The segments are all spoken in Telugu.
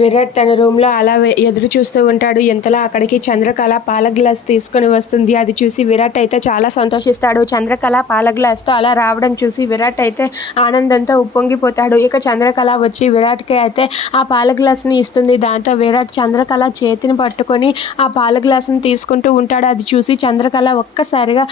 విరాట్ తన రూమ్లో అలా ఎదురు చూస్తూ ఉంటాడు. ఇంతలో అక్కడికి చంద్రకళ పాల గ్లాస్ తీసుకొని వస్తుంది. అది చూసి విరాట్ అయితే చాలా సంతోషిస్తాడు. చంద్రకళ పాల గ్లాస్తో అలా రావడం చూసి విరాట్ అయితే ఆనందంతో ఉప్పొంగిపోతాడు. ఇక చంద్రకళ వచ్చి విరాట్కి అయితే ఆ పాల గ్లాస్ని ఇస్తుంది. దాంతో విరాట్ చంద్రకళ చేతిని పట్టుకొని ఆ పాల గ్లాస్ని తీసుకుంటూ ఉంటాడు. అది చూసి చంద్రకళ ఒక్కసారిగా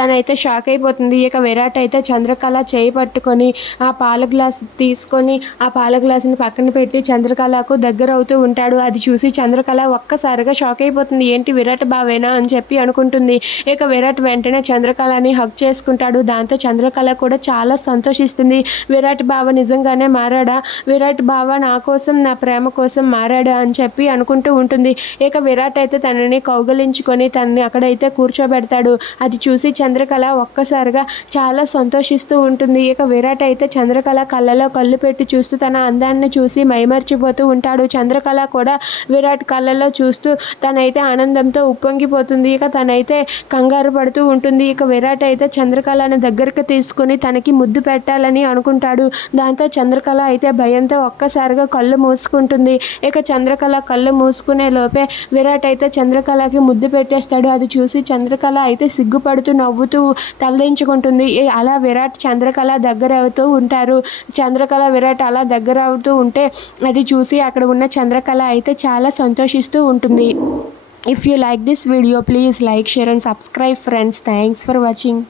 తనైతే షాక్ అయిపోతుంది. ఇక విరాట్ అయితే చంద్రకళ చేయి పట్టుకొని ఆ పాల గ్లాస్ తీసుకొని ఆ పాల గ్లాస్ని పక్కన పెట్టి చంద్రకళకు దగ్గర అవుతూ ఉంటాడు. అది చూసి చంద్రకళ ఒక్కసారిగా షాక్ అయిపోతుంది. ఏంటి విరాట్ బావేనా అని చెప్పి అనుకుంటుంది. ఇక విరాట్ వెంటనే చంద్రకళని హక్ చేసుకుంటాడు. దాంతో చంద్రకళ కూడా చాలా సంతోషిస్తుంది. విరాట్ బావ నిజంగానే మారాడా? విరాట్ బావ నా కోసం నా ప్రేమ కోసం మారాడా అని చెప్పి అనుకుంటూ ఉంటుంది. ఇక విరాట్ అయితే తనని కౌగలించుకొని తనని అక్కడైతే కూర్చోబెడతాడు. అది చూసి చంద్రకళ ఒక్కసారిగా చాలా సంతోషిస్తూ ఉంటుంది. ఇక విరాట్ అయితే చంద్రకళ కళ్ళలో కళ్ళు పెట్టి చూస్తూ తన అందాన్ని చూసి మైమర్చిపోతూ ఉంటాడు. చంద్రకళ కూడా విరాట్ కళ్ళల్లో చూస్తూ తనైతే ఆనందంతో ఉప్పొంగిపోతుంది. ఇక తనైతే కంగారు పడుతూ ఉంటుంది. ఇక విరాట్ అయితే చంద్రకళని దగ్గరికి తీసుకుని తనకి ముద్దు పెట్టాలని అనుకుంటాడు. దాంతో చంద్రకళ అయితే భయంతో ఒక్కసారిగా కళ్ళు మూసుకుంటుంది. ఇక చంద్రకళ కళ్ళు మూసుకునే లోపే విరాట్ అయితే చంద్రకళకి ముద్దు పెట్టేస్తాడు. అది చూసి చంద్రకళ అయితే సిగ్గుపడుతూ నవ్వుతూ తలదించుకుంటుంది. అలా విరాట్ చంద్రకళ దగ్గర అవుతూ ఉంటారు. చంద్రకళ విరాట్ అలా దగ్గర అవుతూ ఉంటే అది చూసి అక్కడ ఉన్న చంద్రకళ అయితే చాలా సంతోషిస్తూ ఉంటుంది. If you like this video please like share and subscribe friends thanks for watching